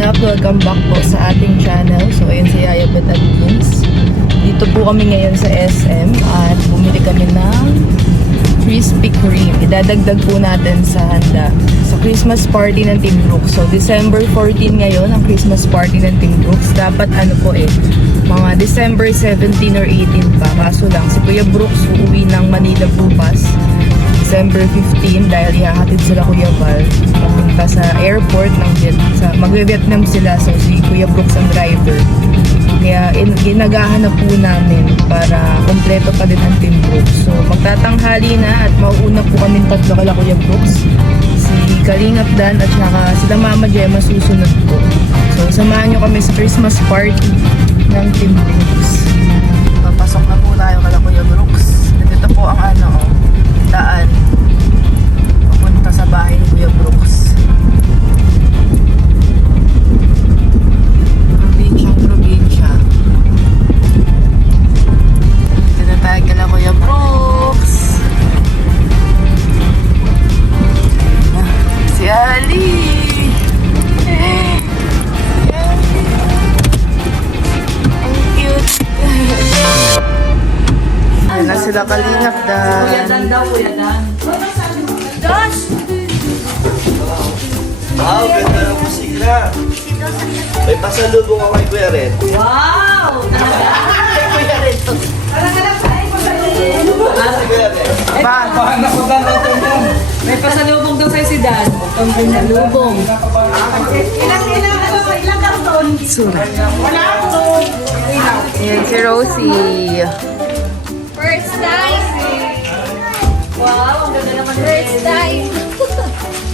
Kalingap, welcome back po sa ating channel. So ayun si Yaya Bet at Beans. Dito po kami ngayon sa SM at bumili kami ng Krispy Kreme. Idadagdag po natin sa handa sa Christmas party ng Team Brooks. So December 14 ngayon ang Christmas party ng Team Brooks. Dapat mga December 17 or 18 pa. Kaso lang si Kuya Brooks uuwi ng Manila bukas December 15 dahil ihahatid sila Kuya Val papunta sa airport ng magbe-Vietnam sila. So si Kuya Brooks ang driver. Kaya ginagahan na po namin para kompleto pa din ang Team Brooks. So magtatanghali na at mauuna po kami tatlo kala Kuya Brooks. Si Kalingap Dan at saka sila Mama Gemma susunod po. So samahan nyo kami sa Christmas party ng Team Brooks. Papasok na po tayo kala Kuya Brooks. Dito po ang daan papunta sa bahay ni Kuya Brooks. Probinsya. Dito na tayo kala Kuya Brooks. Si Ali. Ang cute. Yan na sila Kalingap Dan. Kuya Dan daw, Kuya Dan. Josh! Wow, ganda ng musika. May pasalubong ako kay Kuya Red. Wow! Kuya Red. Kuya Red. May pasalubong daw sa'yo si Dan. Ang pinalubong. Ilang karton? Sura. Wala karton. Yan si Rosie. First time! Wow, ang ganda naman. First time!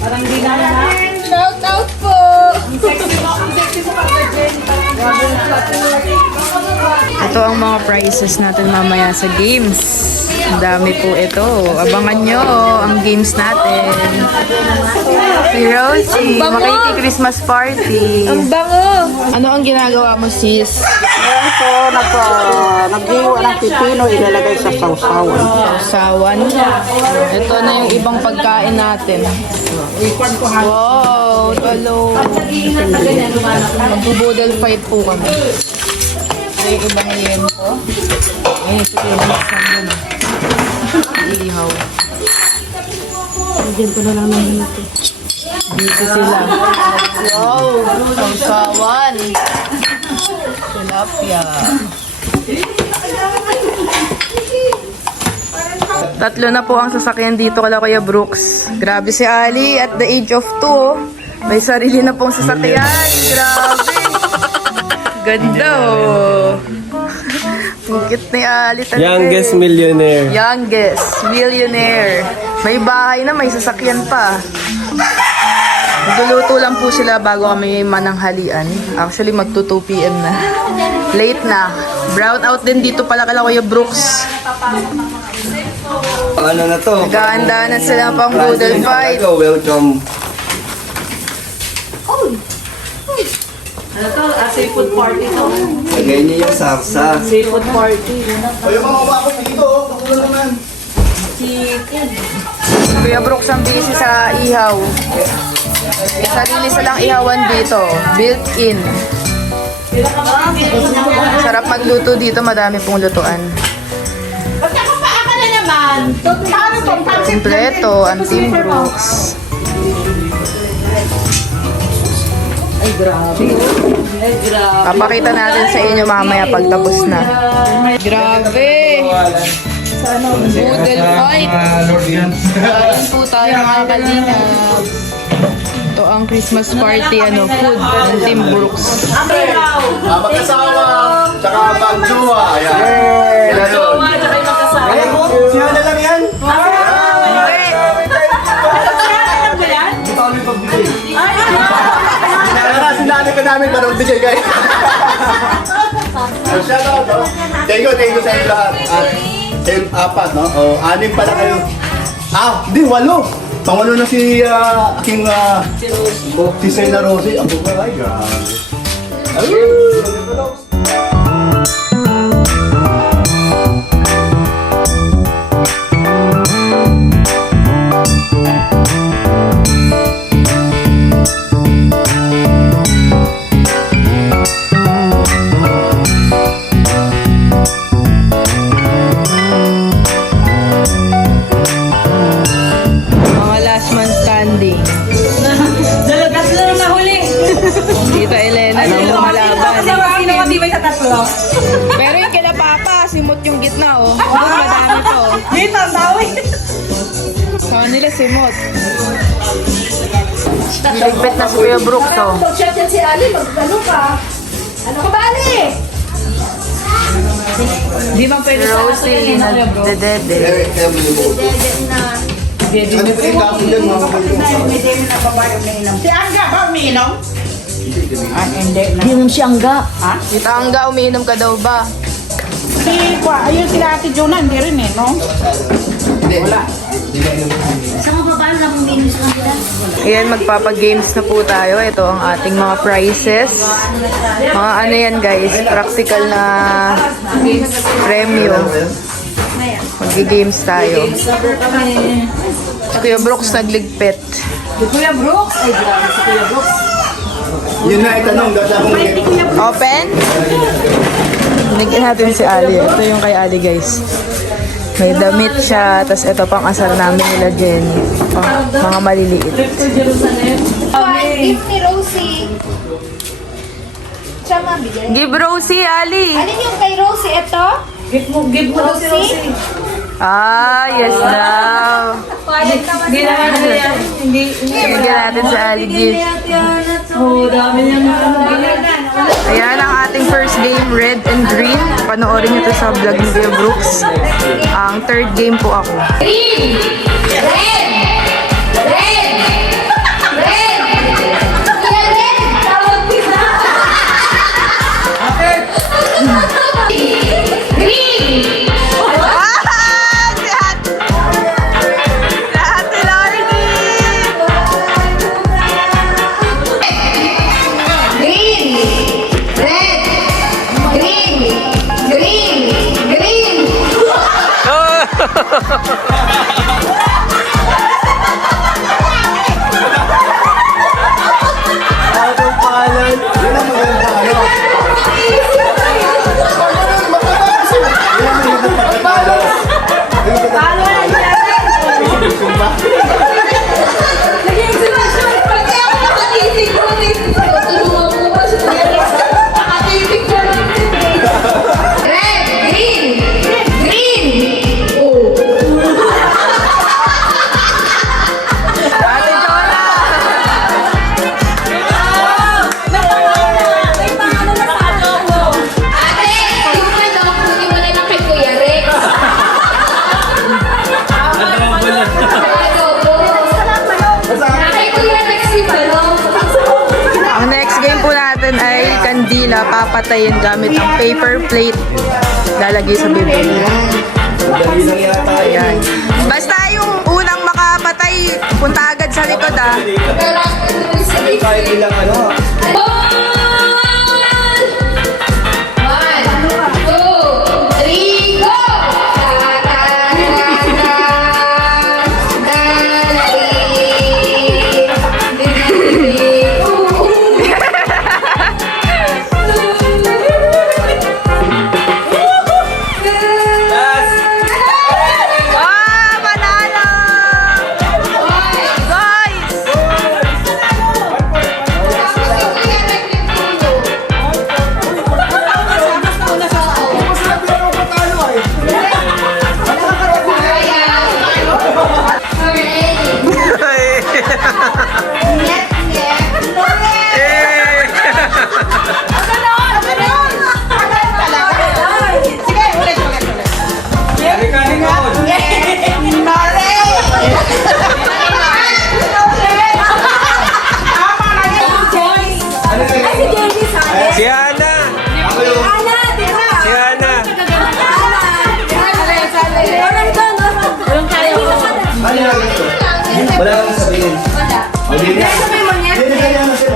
Parang di na na. Shout out po! Ang sexy mo pag Jen. Ito ang mga prizes natin mamaya sa games. Ang dami po ito. Abangan nyo ang games natin. Si Rosie, Ang bango! Makati Christmas Party. Ang bango! Ano ang ginagawa mo, sis? Ayan po, nag-iwa ng pipino, ilalagay sa sausawan. Sawan. Ito na yung ibang pagkain natin. Wow, talo. Magbubudal fight po kami. Ito yung ibang liempo. Ayun, ito yung sandal. Iihaw. Bigyan ko na lang ng minuto. Dito sila. Wow, sausawan. Tilapia. Tatlo na po ang sasakyan dito kala Kuya Brooks. Grabe si Ali at the age of 2. May sarili na pong sasakyan. Grabe. Ganda oh. Ang cute ni Ali talaga. Youngest millionaire. Youngest millionaire. May bahay na, may sasakyan pa. Nagluluto lang po sila bago kami mananghalian. Actually, magto 2 PM na. Late na. Brown out din dito pala kala Kuya Brooks. Ano na to? Naghahandaan na sila pang boodle fight. Welcome. Ano to? Seafood party to. Lagay niyo yung sarsa. Seafood party. Ay, mga bakot dito. Kakulang naman. Kuya Brooks ang busy sa ihaw. May sarili silang ihawan dito. Built-in. Sarap magluto dito. Madami pong lutuan. Magkakapaa ka na naman. Kompleto ang Team Brooks. Ay, grabe. Ay, grabe. Papakita natin sa inyo mamaya pag tapos na. Grabe! Boodle fight! Kain po tayo mga kalina. Ito ang Christmas party food ng Team Brooks. Mag-asawa. Tsaka mag-jowa. Ayan. Ganun. Sino na lang yan? Sinanay ka namin para magbigay kayo. Shout out, no? Thank you sa inyo lahat. At 4, no? O, 6 pala kayo. Hindi, 8. Pangwalo na si aking si Sena Rosie. Ang buka, ay, grabe. Ay, simot yung gitna, oh. Doon madami to. Dito, tawi. Sa kanila simot. Ligpit na si Kuya Brooks, oh. Mag-chat yan si Ali, mag-ano ka? Ano ka ba, Ali? Di ba pwede sa aso Rosie, yan, Kuya Bro? nagdedede. Kaya mo yung ano pa yung kapo dyan, mga kapatid? Si Angga ba umiinom? Hindi na. Hindi mo siyangga. Tita Angga, umiinom ka daw ba? Ayun sila Ate Jonah, hindi rin eh, no? Wala. Sa mga babae na kuminom sa kanila. Ayan, magpapagames na po tayo. Ito ang ating mga prizes. Mga ano yan guys, practical na premyo. Mag-games tayo. Si Kuya Brooks nagligpit. Kuya Brooks. Ay, grabe si Kuya Brooks. Yun na itanong, dahil akong Open? Binigyan natin si Ali. Ito yung kay Ali guys. May damit siya, tapos ito pang asar namin nila Jenny. Mga maliliit. Gift ni Rosie. Siya mabigay. Give Rosie, Ali! Alin yung kay Rosie? Ito? Give mo daw si Rosie. Ah, yes daw. Hindi naman yan. Hindi. Bigyan natin si Ali gift. Oo, dami niyang Ayan ang ating first game, Red and Green. Panoorin nyo to sa vlog ni Kuya Brooks. Ang third game po ako. Yun ang maganda, ano? Yun ang maganda pagkatalo. Ate Jonah! Ang next game po natin ay kandila. Papatayin gamit ang paper plate. Lalagay sa bibig. Madali lang yata. Ayan. Basta yung unang makapatay, punta agad sa likod ah. Kahit ilang ano. Ah, panalo! Guys! Si Ana! Ako yung... Si Ana! Ano yung ito? Wala kang sabihin. O, di na. Di na kaya na siya.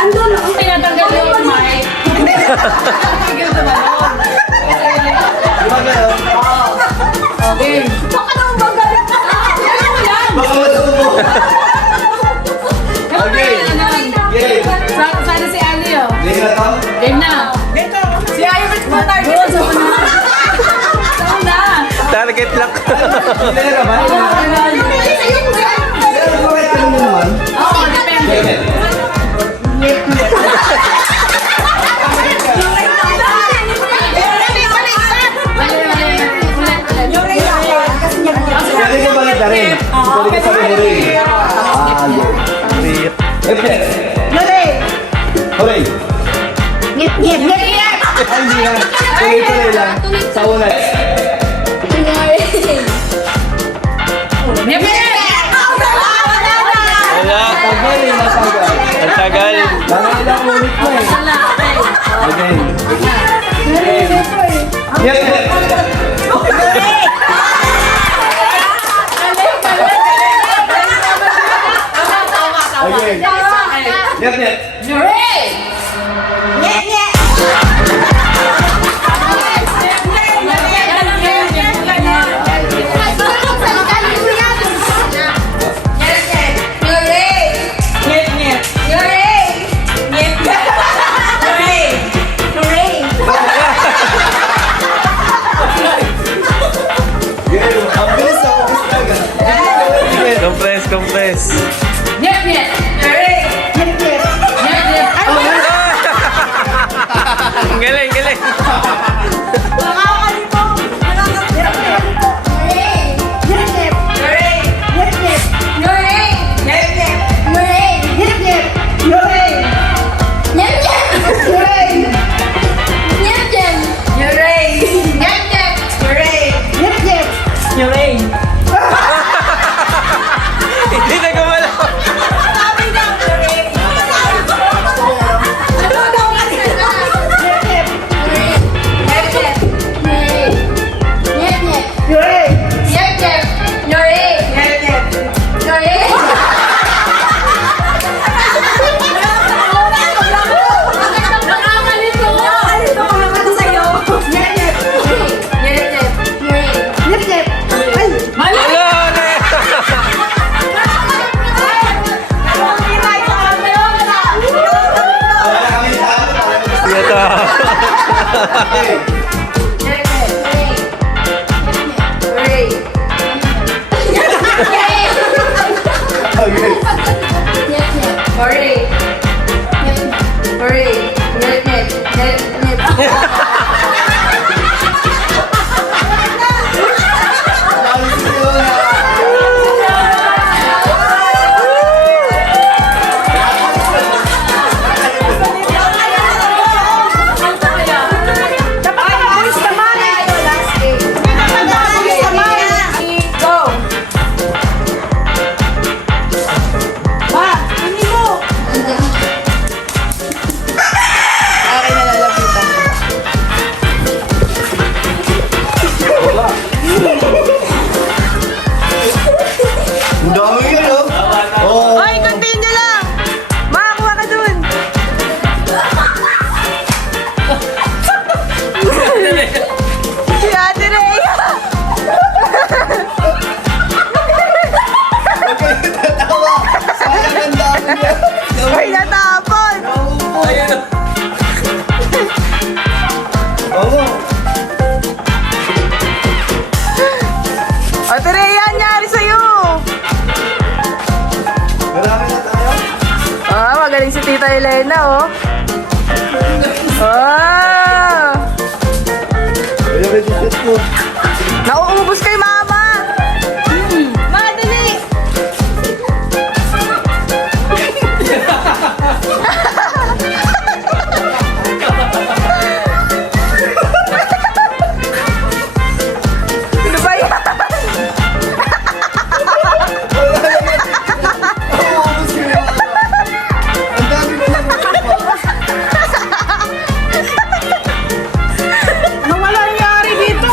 Andun, ang tinatanggal yung mic. Di ba kayo? Okay. Baka matuto. Okay. Game. Sana si Ali, oh. Game na to? Game na. Si Iris mo target. Saan na? Target lock. Lera ba? Lera ba kayo tanong mo naman? Oo, depende. Game. hindi na. Tuloy-tuloy lang. Sa ulat. Wala. Tagal eh, natagal. Ang tagal. Ilang ulit mo eh. Again. Yes, yes. Again. Yes, yes. Again. Ang bilis ako. Compress, compress. Ang galing, galing. Hindi na gumalaw. Wala na. Ito. Okay. Okay, nalalapitan. Ang dami yun, oh. Oo. Ay, continue lang! Makakuha ka dun! Si Ate Rhea! Huwag kayo tatawa. Sayang ang dami niya. Ay, natapon! Oo. Ate Rhea, anyari sa'yo? Marami na tayo. Ah, magaling si Tita Elena, oh. Ah! Ayun, may t-shirt ko. Nauubos kay Mama! Madali! Ano ba yan? Nauubos ko yung mga. Ang dami mo lang. Anong wala nangyari dito?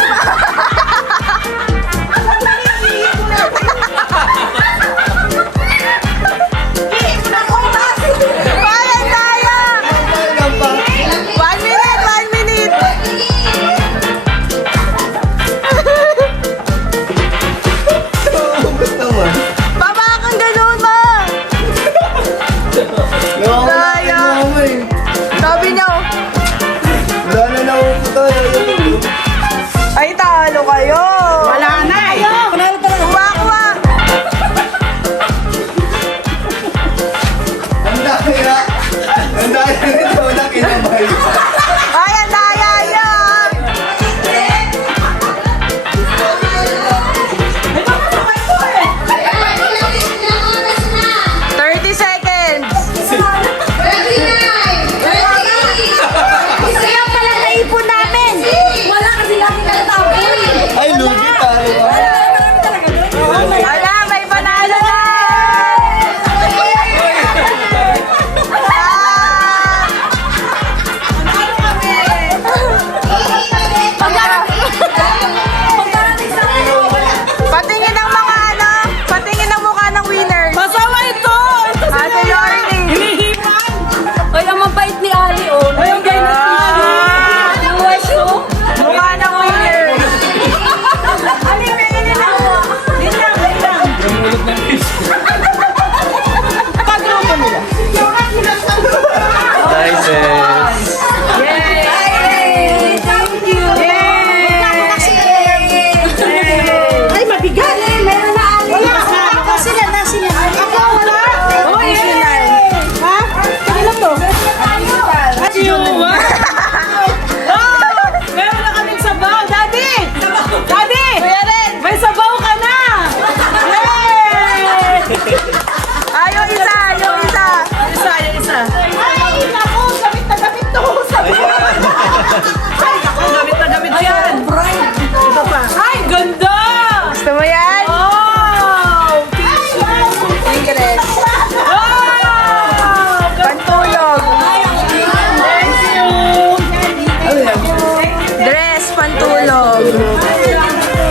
pantulog.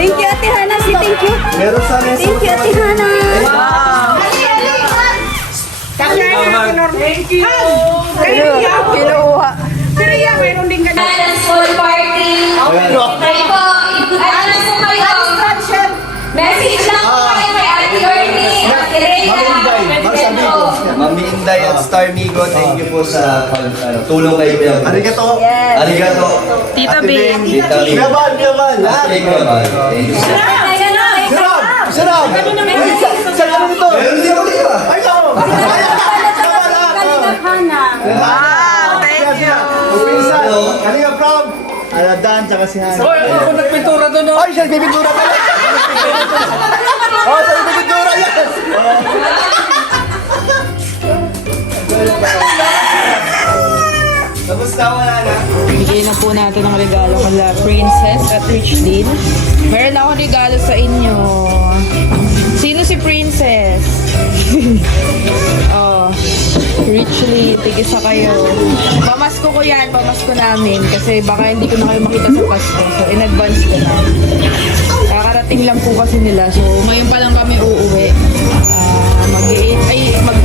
Thank you, Ate Hana. Thank you. Meron sa Thank you, Ate Hana. Wow. Thank you. Kinuha. School party. Kayo po. Ano po kayo? Message lang po kayo kay Ate Orly, Ate Reyna, Presidente. Mami Inday at Star Migo, thank you po sa tulong kayo pinag- Arigato. Arigato. Tita Bing. Tita Bing. Kinabahan, kinabahan. Lahat. Thank you, Ma'am. Thank you. Sarap! Sarap! Sarap nito! Meron din ako dito. Ay, ako! Wow, thank you. Pinsan, halika from Dan, tsaka si Hana. Hoy, ako nagpintura doon, no? Ay, siya nagpipintura pala! Oh, siya nagpipintura yan! Tapos na, wala na. Bigay na po natin ang regalo kala Princess at Richlyn. Meron akong regalo sa inyo. Sino si Princess? Oh, Richly, tigisa kayo. Pamasko ko yan, pamasko namin. Kasi baka hindi ko na kayo makita sa Pasko. So, in advance ko na. Kakarating lang po kasi nila. So, ngayon pa lang kami uuwi. Mag